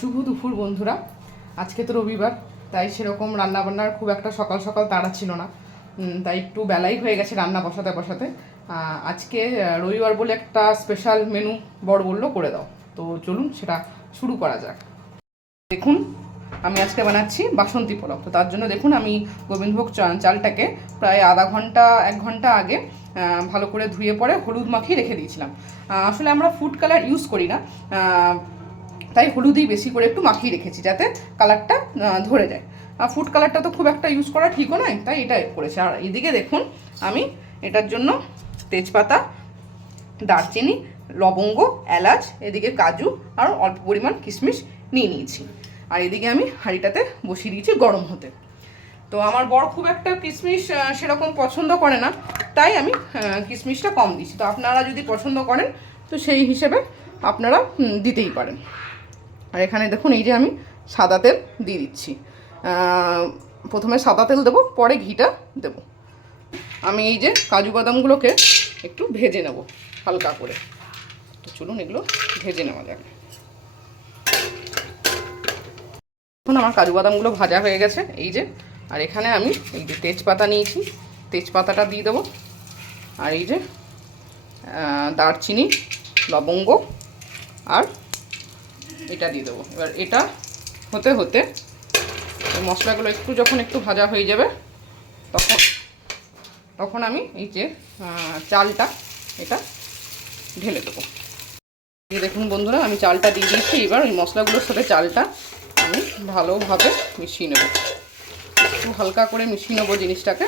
শুভ দুপুর বন্ধুরা। আজকে তো রবিবার, তাই সেরকম রান্নাবান্নার খুব একটা সকাল সকাল তাড়া ছিল না, তাই একটু বেলাই হয়ে গেছে রান্না বসাতে বসাতে। আজকে রবিবার বলে একটা স্পেশাল মেনু বড় বললো করে দাও, তো চলুন সেটা শুরু করা যাক। দেখুন, আমি আজকে বানাচ্ছি বাসন্তী পোলাও। তো তার জন্য দেখুন, আমি গোবিন্দভোগ চালটাকে প্রায় আধা ঘন্টা 1 ঘন্টা আগে ভালো করে ধুয়ে পরে হলুদ মাখিয়ে রেখে দিয়েছিলাম। আসলে আমরা ফুড কালার ইউজ করি না, তাই হলুদই বেশি করে একটু মাখিয়ে রেখেছি যাতে কালারটা ধরে যায়। আর ফুড কালারটা তো খুব একটা ইউজ করা ঠিকও নয়, তাই এটা করেছি। আর এদিকে দেখুন, আমি এটার জন্য তেজপাতা, দারচিনি, লবঙ্গ, এলাচ, এদিকে কাজু আর অল্প পরিমাণ কিশমিশ নিয়ে নিয়েছি। আর এদিকে আমি হাঁড়িটাতে বসিয়ে দিয়েছি গরম হতে। তো আমার বর খুব একটা কিশমিশ সেরকম পছন্দ করে না, তাই আমি কিশমিশটা কম দিচ্ছি। তো আপনারা যদি পছন্দ করেন তো সেই হিসেবে আপনারা দিতেই পারেন। আর এখানে দেখুন, এই যে আমি সাদা তেল দিয়ে দিচ্ছি। প্রথমে সাদা তেল দেবো, পরে ঘিটা দেবো। আমি এই যে কাজু বাদামগুলোকে একটু ভেজে নেব হালকা করে। তো চলুন এগুলো ভেজে নেওয়া যাক। এখন আমার কাজু বাদামগুলো ভাজা হয়ে গেছে, এই যে। আর এখানে আমি এই যে তেজপাতা নিয়েছি, তেজপাতাটা দিয়ে দেবো। আর এই যে দারচিনি, লবঙ্গ আর এটা দিয়ে দেবো। এবার এটা হতে হতে মশলাগুলো যখন একটু ভাজা হয়ে যাবে, তখন আমি এই যে চালটা এটা ঢেলে দেবো। এই দেখুন বন্ধুরা, আমি চালটা দিয়ে দিয়েছি। এবার ওই মশলাগুলোর সাথে চালটা আমি ভালোভাবে মিশিয়ে নেব, একটু হালকা করে মিশিয়ে নেবো জিনিসটাকে।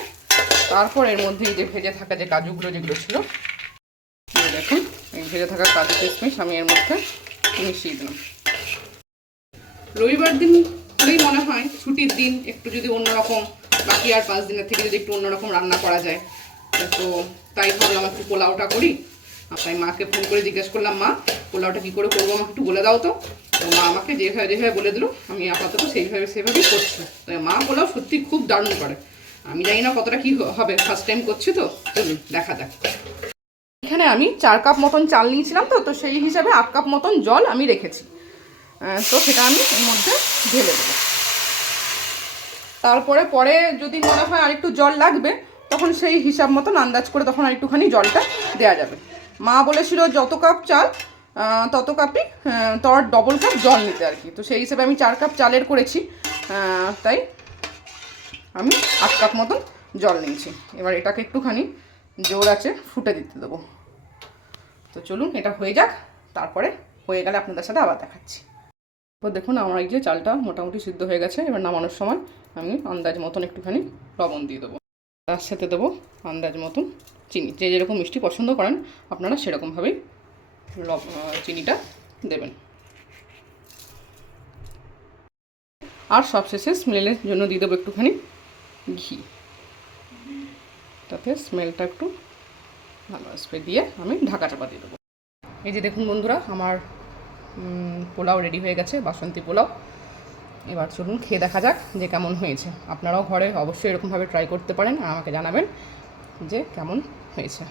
তারপর এর মধ্যে এই যে ভেজে থাকা যে কাজুগুলো যেগুলো ছিল, দেখুন এই ভেজে থাকা কাজু কিশমিশ আমি এর মধ্যে মিশিয়ে দিলাম। রবিবার দিন হলেই মনে হয় ছুটির দিন, একটু যদি অন্যরকম, বাকি আর 5 দিনের থেকে যদি একটু অন্যরকম রান্না করা যায়, তো তাই ভাবলাম একটু পোলাওটা করি। আর তাই মাকে ফোন করে জিজ্ঞেস করলাম, মা পোলাওটা কী করে করবো আমাকে একটু বলে দাও তো। তো মা আমাকে যেভাবে বলে দিল, আমি আপাতত সেভাবেই করছি। তো মা পোলাও সত্যি খুব দারুণ করে। আমি জানি না কতটা কী হবে, ফার্স্ট টাইম করছি তো, দেখা যাক। এখানে আমি 4 কাপ মতন চাল নিয়েছিলাম, তো সেই হিসাবে 8 কাপ মতন জল আমি রেখেছি। তো সেটা আমি এর মধ্যে ঢেলে দেবো। তারপরে পরে যদি মনে হয় আর একটু জল লাগবে, তখন সেই হিসাব মতন আন্দাজ করে তখন আর একটুখানি জলটা দেওয়া যাবে। মা বলেছিল যত কাপ চাল তত কাপই তার ডবল কাপ জল নিতে আর কি। তো সেই হিসেবে আমি 4 কাপ চালের করেছি, তাই আমি 8 কাপ মতন জল নিয়েছি। এবার এটাকে একটুখানি জোর আছে ফুটে দিতে দেবো। তো চলুন এটা হয়ে যাক, তারপরে হয়ে গেলে আপনাদের সাথে আবার দেখাচ্ছি। তো দেখুন, আমার এই যে চালটা মোটামুটি সিদ্ধ হয়ে গেছে। এবার নামানোর সময় আমি আন্দাজ মতন একটুখানি লবণ দিয়ে দেবো, তার সাথে দেবো আন্দাজ মতন চিনি। যে যেরকম মিষ্টি পছন্দ করেন আপনারা সেরকমভাবেই চিনিটা দেবেন। আর সবশেষে স্মেলের জন্য দিয়ে দেবো একটুখানি ঘি, তাতে স্মেলটা একটু ভালো আসবে। দিয়ে আমি ঢাকা চাপা দিয়ে দেবো। এই যে দেখুন বন্ধুরা, আমার পোলাও রেডি হয়ে গেছে, বাসন্তী পোলাও। এবার চলুন খেয়ে দেখা যাক যে কেমন হয়েছে। আপনারাও ঘরে অবশ্যই এরকমভাবে ট্রাই করতে পারেন আর আমাকে জানাবেন যে কেমন হয়েছে।